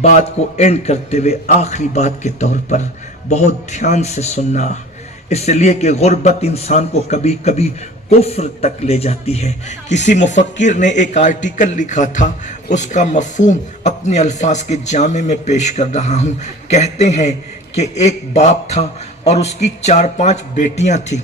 بات کو اینڈ کرتے ہوئے آخری بات کے طور پر بہت دھیان سے سننا، اس لیے کہ غربت انسان کو کبھی کبھی کفر تک لے جاتی ہے۔ کسی مفکر نے ایک آرٹیکل لکھا تھا، اس کا مفہوم اپنے الفاظ کے جامع میں پیش کر رہا ہوں۔ کہتے ہیں کہ ایک باپ تھا اور اس کی 4-5 بیٹیاں تھیں۔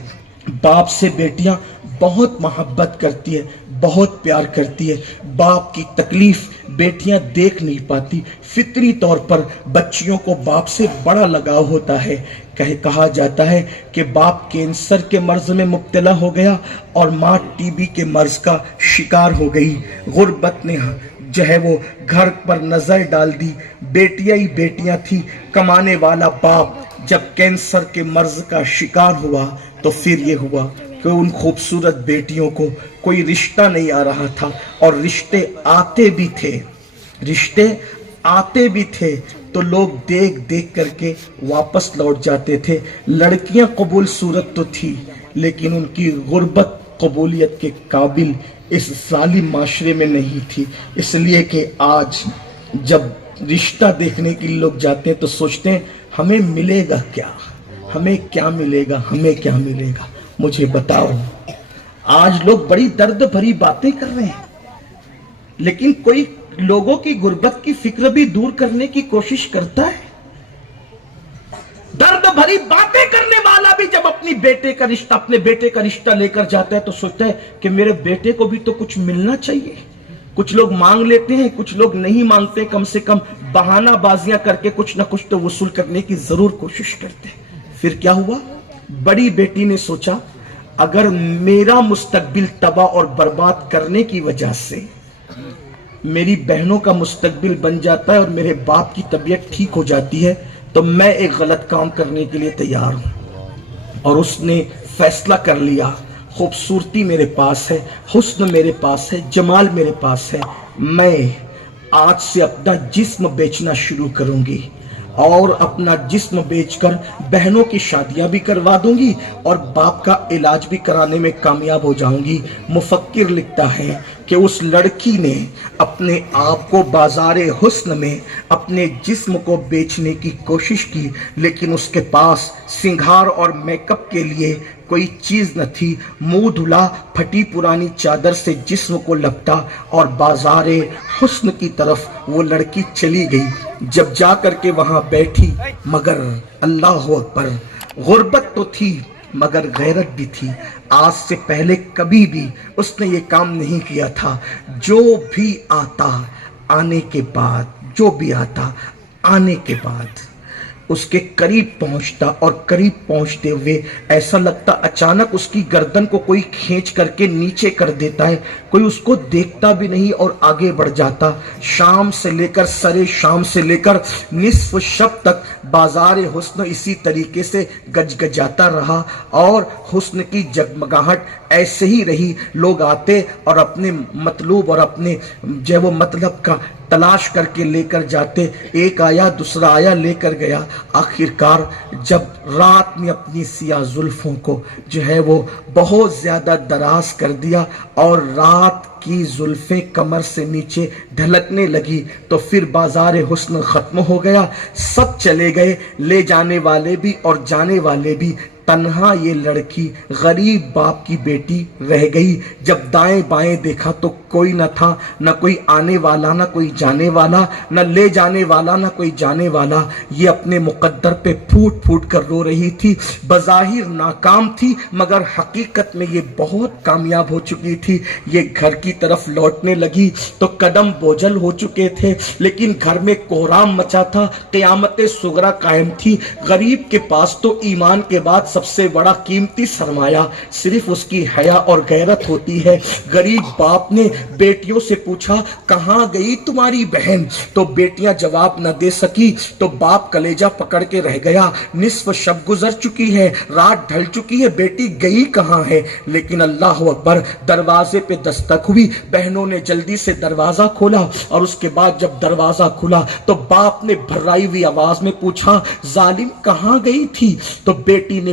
باپ سے بیٹیاں بہت محبت کرتی ہے، بہت پیار کرتی ہے۔ باپ کی تکلیف بیٹیاں دیکھ نہیں پاتی۔ فطری طور پر بچیوں کو باپ سے بڑا لگاؤ ہوتا ہے۔ کہا جاتا ہے کہ باپ کینسر کے مرض میں مبتلا ہو گیا اور ماں ٹی بی کے مرض کا شکار ہو گئی۔ غربت نے جو ہے وہ گھر پر نظر ڈال دی، بیٹیاں ہی بیٹیاں تھی۔ کمانے والا باپ جب کینسر کے مرض کا شکار ہوا تو پھر یہ ہوا کہ ان خوبصورت بیٹیوں کو کوئی رشتہ نہیں آ رہا تھا، اور رشتے آتے بھی تھے تو لوگ دیکھ دیکھ کر کے واپس لوٹ جاتے تھے۔ لڑکیاں قبول صورت تو تھی، لیکن ان کی غربت قبولیت کے قابل اس ظالم معاشرے میں نہیں تھی۔ اس لیے کہ آج جب رشتہ دیکھنے کے لیے لوگ جاتے ہیں تو سوچتے ہیں ہمیں ملے گا کیا، ہمیں کیا ملے گا، ہمیں کیا ملے گا۔ مجھے بتاؤ، آج لوگ بڑی درد بھری باتیں کر رہے ہیں، لیکن کوئی لوگوں کی غربت کی فکر بھی دور کرنے کی کوشش کرتا ہے؟ درد بھری باتیں کرنے والا بھی جب اپنے بیٹے کا رشتہ لے کر جاتا ہے تو سوچتا ہے کہ میرے بیٹے کو بھی تو کچھ ملنا چاہیے۔ کچھ لوگ مانگ لیتے ہیں، کچھ لوگ نہیں مانگتے، کم سے کم بہانہ بازیاں کر کے کچھ نہ کچھ تو وصول کرنے کی ضرور کوشش کرتے ہیں۔ پھر کیا ہوا؟ بڑی بیٹی نے سوچا اگر میرا مستقبل تباہ اور برباد کرنے کی وجہ سے میری بہنوں کا مستقبل بن جاتا ہے اور میرے باپ کی طبیعت ٹھیک ہو جاتی ہے تو میں ایک غلط کام کرنے کے لیے تیار ہوں۔ اور اس نے فیصلہ کر لیا، خوبصورتی میرے پاس ہے، حسن میرے پاس ہے، جمال میرے پاس ہے، میں آج سے اپنا جسم بیچنا شروع کروں گی اور اپنا جسم بیچ کر بہنوں کی شادیاں بھی کروا دوں گی اور باپ کا علاج بھی کرانے میں کامیاب ہو جاؤں گی۔ مفکر لکھتا ہے کہ اس لڑکی نے اپنے آپ کو بازار حسن میں اپنے جسم کو بیچنے کی کوشش کی، لیکن اس کے پاس سنگھار اور میک اپ کے لیے کوئی چیز نہ تھی۔ منہ دھلا پھٹی پرانی چادر سے جسم کو لپٹا اور بازار حسن کی طرف وہ لڑکی چلی گئی۔ جب جا کر کے وہاں بیٹھی، مگر اللہ اکبر، غربت تو تھی مگر غیرت بھی تھی۔ آج سے پہلے کبھی بھی اس نے یہ کام نہیں کیا تھا۔ جو بھی آتا آنے کے بعد اس کے قریب پہنچتا اور قریب پہنچتے ہوئے ایسا لگتا اچانک اس کی گردن کو کوئی کھینچ کر کے نیچے کر دیتا ہے، کوئی اس کو دیکھتا بھی نہیں اور آگے بڑھ جاتا۔ شام سے لے کر شام سے لے کر نصف شب تک بازار حسن اسی طریقے سے گجگجاتا رہا اور حسن کی جگمگاہٹ ایسے ہی رہی۔ لوگ آتے اور اپنے مطلوب اور اپنے وہ مطلب کا تلاش کر کے لے کر جاتے، ایک آیا دوسرا آیا لے کر گیا۔ آخرکار جب رات میں اپنی سیاہ زلفوں کو وہ بہت زیادہ دراز کر دیا اور رات کی زلفیں کمر سے نیچے ڈھلکنے لگی تو پھر بازار حسن ختم ہو گیا۔ سب چلے گئے، لے جانے والے بھی اور جانے والے بھی، تنہا یہ لڑکی غریب باپ کی بیٹی رہ گئی۔ جب دائیں بائیں دیکھا تو کوئی نہ تھا، نہ کوئی آنے والا نہ کوئی جانے والا، نہ لے جانے والا نہ کوئی جانے والا۔ یہ اپنے مقدر پہ پھوٹ پھوٹ کر رو رہی تھی۔ بظاہر ناکام تھی مگر حقیقت میں یہ بہت کامیاب ہو چکی تھی۔ یہ گھر کی طرف لوٹنے لگی تو قدم بوجھل ہو چکے تھے، لیکن گھر میں کوہرام مچا تھا، قیامت صغریٰ قائم تھی۔ غریب کے پاس تو ایمان کے بعد سب سے بڑا قیمتی سرمایہ صرف اس کی حیا اور غیرت ہوتی ہے۔ غریب باپ نے بیٹیوں سے پوچھا کہاں گئی تمہاری بہن؟ تو بیٹیاں جواب نہ دے سکی تو باپ کلیجہ پکڑ کے رہ گیا۔ نصف شب گزر چکی ہے، رات ڈھل چکی ہے، بیٹی گئی کہاں ہے؟ لیکن اللہ اکبر، دروازے پہ دستک ہوئی، بہنوں نے جلدی سے دروازہ کھولا اور اس کے بعد جب دروازہ کھلا تو باپ نے بھرائی ہوئی آواز میں پوچھا ظالم کہاں گئی تھی؟ تو بیٹی نے